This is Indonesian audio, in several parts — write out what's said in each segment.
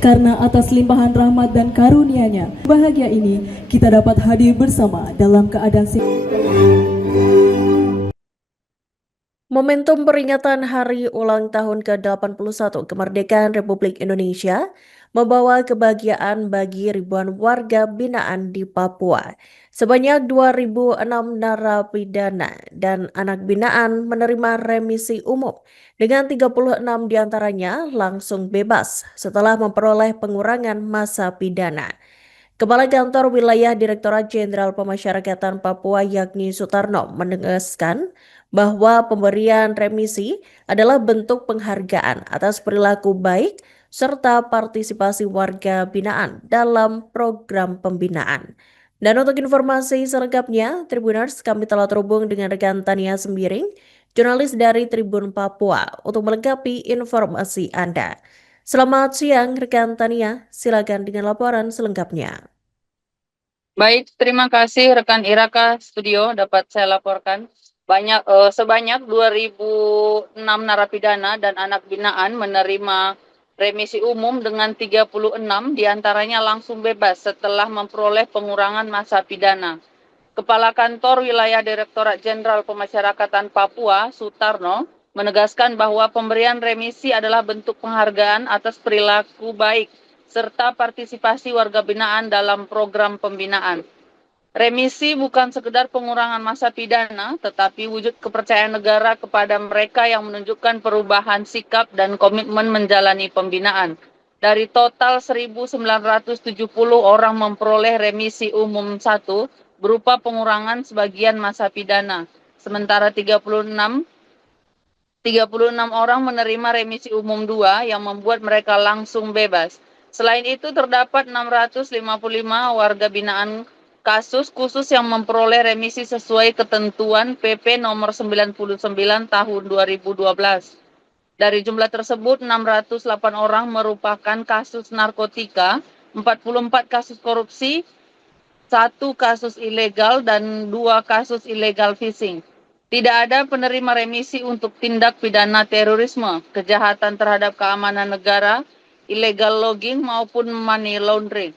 Karena atas limpahan rahmat dan karunia-Nya, bahagia ini kita dapat hadir bersama dalam keadaan Momentum peringatan Hari Ulang Tahun ke-81 Kemerdekaan Republik Indonesia membawa kebahagiaan bagi ribuan warga binaan di Papua. Sebanyak 2.006 narapidana dan anak binaan menerima remisi umum, dengan 36 diantaranya langsung bebas setelah memperoleh pengurangan masa pidana. Kepala Kantor Wilayah Direktorat Jenderal Pemasyarakatan Papua Yakni Sutarno menegaskan bahwa pemberian remisi adalah bentuk penghargaan atas perilaku baik serta partisipasi warga binaan dalam program pembinaan. Dan untuk informasi selengkapnya, Tribuners, kami telah terhubung dengan rekan Tania Sembiring, jurnalis dari Tribun Papua, untuk melengkapi informasi Anda. Selamat siang, rekan Tania. Silakan dengan laporan selengkapnya. Baik, terima kasih rekan Iraka Studio, dapat saya laporkan. Sebanyak 2.006 narapidana dan anak binaan menerima remisi umum dengan 36 diantaranya langsung bebas setelah memperoleh pengurangan masa pidana. Kepala Kantor Wilayah Direktorat Jenderal Pemasyarakatan Papua, Sutarno, menegaskan bahwa pemberian remisi adalah bentuk penghargaan atas perilaku baik serta partisipasi warga binaan dalam program pembinaan. Remisi bukan sekedar pengurangan masa pidana, tetapi wujud kepercayaan negara kepada mereka yang menunjukkan perubahan sikap dan komitmen menjalani pembinaan. Dari total 1.970 orang memperoleh remisi umum 1 berupa pengurangan sebagian masa pidana, sementara 36 orang menerima remisi umum 2 yang membuat mereka langsung bebas. Selain itu terdapat 655 warga binaan kasus khusus yang memperoleh remisi sesuai ketentuan PP nomor 99 tahun 2012. Dari jumlah tersebut 608 orang merupakan kasus narkotika, 44 kasus korupsi, 1 kasus ilegal dan 2 kasus illegal fishing. Tidak ada penerima remisi untuk tindak pidana terorisme, kejahatan terhadap keamanan negara, illegal logging maupun money laundering.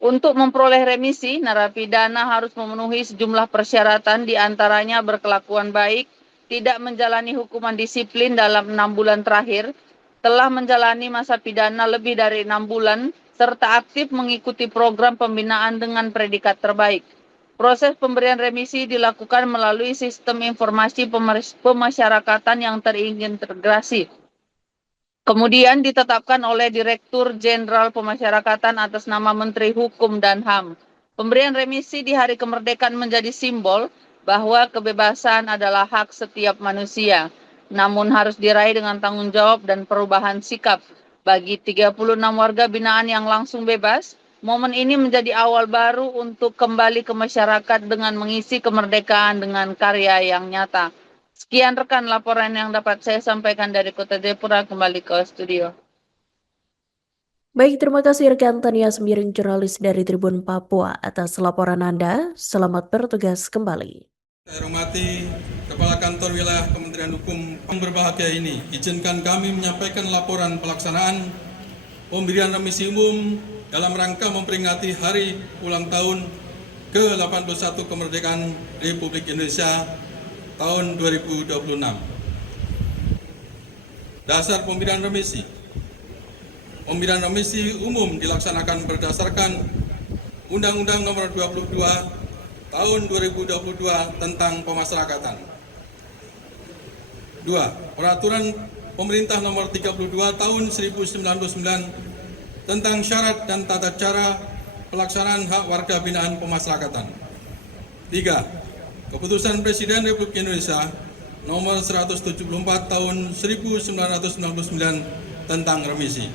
Untuk memperoleh remisi, narapidana harus memenuhi sejumlah persyaratan, diantaranya berkelakuan baik, tidak menjalani hukuman disiplin dalam 6 bulan terakhir, telah menjalani masa pidana lebih dari 6 bulan, serta aktif mengikuti program pembinaan dengan predikat terbaik. Proses pemberian remisi dilakukan melalui sistem informasi pemasyarakatan yang terintegrasi. Kemudian ditetapkan oleh Direktur Jenderal Pemasyarakatan atas nama Menteri Hukum dan HAM. Pemberian remisi di Hari Kemerdekaan menjadi simbol bahwa kebebasan adalah hak setiap manusia, namun harus diraih dengan tanggung jawab dan perubahan sikap. Bagi 36 warga binaan yang langsung bebas, momen ini menjadi awal baru untuk kembali ke masyarakat dengan mengisi kemerdekaan dengan karya yang nyata. Sekian rekan laporan yang dapat saya sampaikan dari Kota Jayapura, kembali ke studio. Baik, terima kasih rekan Tania Sembiring, jurnalis dari Tribun Papua, atas laporan Anda. Selamat bertugas kembali. Saya hormati Kepala Kantor Wilayah Kementerian Hukum yang berbahagia ini. Izinkan kami menyampaikan laporan pelaksanaan pemberian remisi umum dalam rangka memperingati Hari Ulang Tahun ke-81 Kemerdekaan Republik Indonesia tahun 2026. Dasar pemberian remisi. Pemberian remisi umum dilaksanakan berdasarkan Undang-Undang Nomor 22 Tahun 2022 tentang Pemasyarakatan. 2. Peraturan Pemerintah Nomor 32 Tahun 1999 tentang syarat dan tata cara pelaksanaan hak warga binaan pemasyarakatan. 3. Keputusan Presiden Republik Indonesia Nomor 174 Tahun 1999 tentang remisi.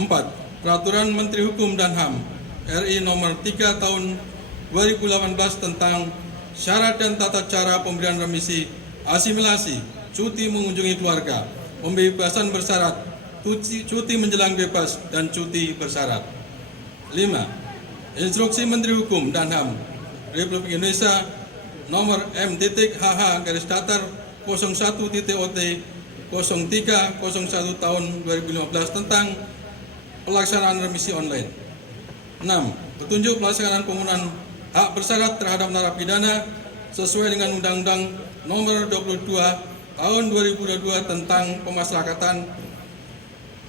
4. Peraturan Menteri Hukum dan HAM RI Nomor 3 Tahun 2018 tentang syarat dan tata cara pemberian remisi, asimilasi, cuti mengunjungi keluarga, pembebasan bersyarat, cuti menjelang bebas, dan cuti bersyarat. 5. Instruksi Menteri Hukum dan HAM Republik Indonesia Nomor M.HH-01.OT 0301 tahun 2015 tentang pelaksanaan remisi online. 6. Petunjuk pelaksanaan pemenuhan hak bersyarat terhadap narapidana sesuai dengan Undang-Undang Nomor 22 Tahun 2022 tentang Pemasyarakatan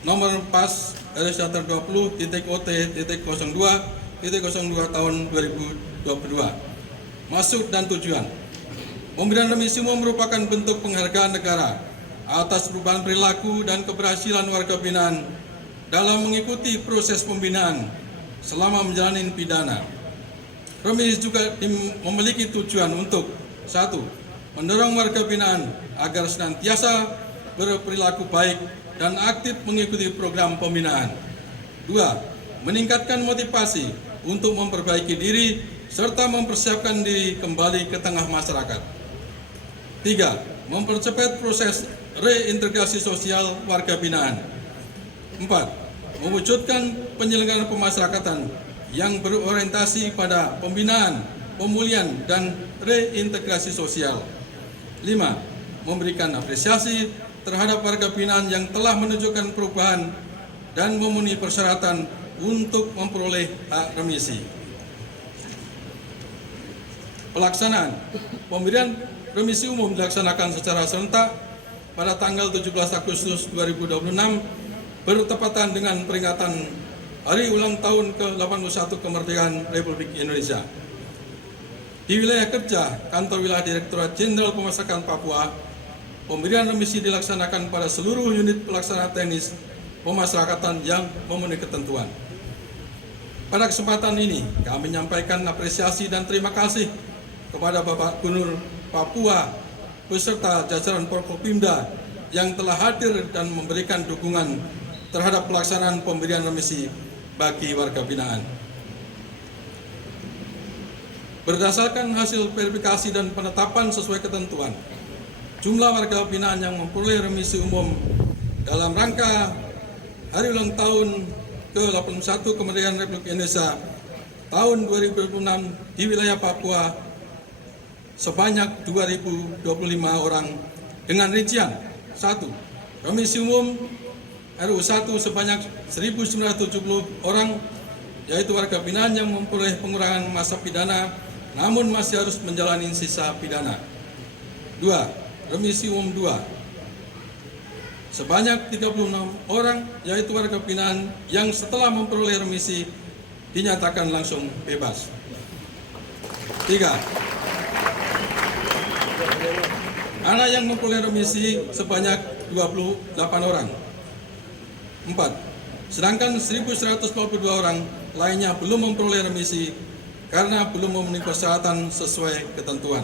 Nomor PAS RS-20.OT.02.02 tahun 2022. Maksud dan tujuan. Pemberian remisi umum merupakan bentuk penghargaan negara atas perubahan perilaku dan keberhasilan warga binaan dalam mengikuti proses pembinaan selama menjalani pidana. Remisi juga memiliki tujuan untuk 1. Mendorong warga binaan agar senantiasa berperilaku baik dan aktif mengikuti program pembinaan. 2. Meningkatkan motivasi untuk memperbaiki diri serta mempersiapkan diri kembali ke tengah masyarakat. 3. Mempercepat proses reintegrasi sosial warga binaan. 4. Mewujudkan penyelenggaraan pemasyarakatan yang berorientasi pada pembinaan, pemulihan, dan reintegrasi sosial. 5. Memberikan apresiasi terhadap warga binaan yang telah menunjukkan perubahan dan memenuhi persyaratan untuk memperoleh hak remisi. Pelaksanaan. Pemberian remisi umum dilaksanakan secara serentak pada tanggal 17 Agustus 2026 bertepatan dengan peringatan Hari Ulang Tahun ke-81 Kemerdekaan Republik Indonesia. Di wilayah kerja Kantor Wilayah Direktorat Jenderal Pemasyarakatan Papua, pemberian remisi dilaksanakan pada seluruh unit pelaksana teknis pemasyarakatan yang memenuhi ketentuan. Pada kesempatan ini, kami menyampaikan apresiasi dan terima kasih kepada Bapak Gubernur Papua beserta jajaran Forkopimda yang telah hadir dan memberikan dukungan terhadap pelaksanaan pemberian remisi bagi warga binaan. Berdasarkan hasil verifikasi dan penetapan sesuai ketentuan, jumlah warga binaan yang memperoleh remisi umum dalam rangka Hari Ulang Tahun ke-81 Kemerdekaan Republik Indonesia tahun 2026 di wilayah Papua sebanyak 2.025 orang dengan rincian 1. Remisi umum RU1 sebanyak 1.970 orang, yaitu warga binaan yang memperoleh pengurangan masa pidana namun masih harus menjalani sisa pidana. 2. Remisi umum 2 sebanyak 36 orang, yaitu warga binaan yang setelah memperoleh remisi dinyatakan langsung bebas. 3. Anak yang memperoleh remisi sebanyak 28 orang. 4. Sedangkan 1.142 orang lainnya belum memperoleh remisi karena belum memenuhi persyaratan sesuai ketentuan.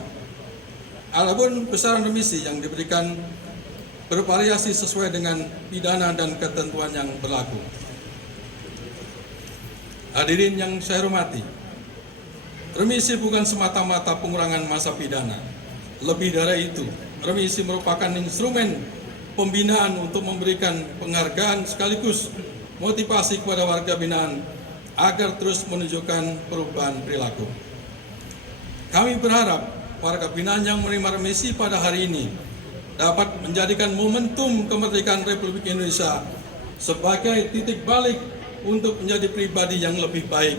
Adapun besaran remisi yang diberikan bervariasi sesuai dengan pidana dan ketentuan yang berlaku. Hadirin yang saya hormati, remisi bukan semata-mata pengurangan masa pidana. Lebih dari itu, remisi merupakan instrumen pembinaan untuk memberikan penghargaan sekaligus motivasi kepada warga binaan agar terus menunjukkan perubahan perilaku. Kami berharap warga binaan yang menerima remisi pada hari ini dapat menjadikan momentum kemerdekaan Republik Indonesia sebagai titik balik untuk menjadi pribadi yang lebih baik,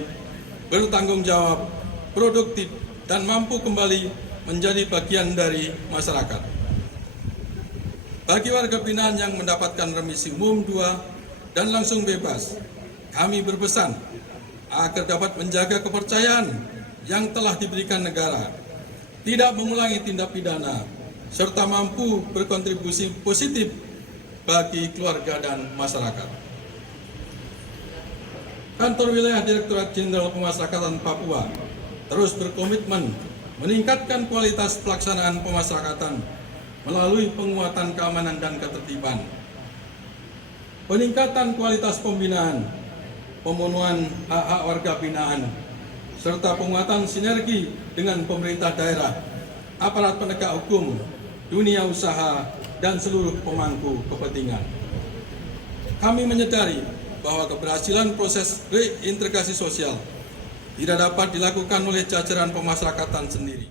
bertanggung jawab, produktif, dan mampu kembali menjadi bagian dari masyarakat. Bagi warga binaan yang mendapatkan remisi umum 2 dan langsung bebas, kami berpesan agar dapat menjaga kepercayaan yang telah diberikan negara, tidak mengulangi tindak pidana, serta mampu berkontribusi positif bagi keluarga dan masyarakat. Kantor Wilayah Direktorat Jenderal Pemasyarakatan Papua terus berkomitmen meningkatkan kualitas pelaksanaan pemasyarakatan melalui penguatan keamanan dan ketertiban, peningkatan kualitas pembinaan, pemenuhan hak-hak warga binaan, serta penguatan sinergi dengan pemerintah daerah, aparat penegak hukum, dunia usaha, dan seluruh pemangku kepentingan. Kami menyadari bahwa keberhasilan proses reintegrasi sosial tidak dapat dilakukan oleh jajaran pemasyarakatan sendiri.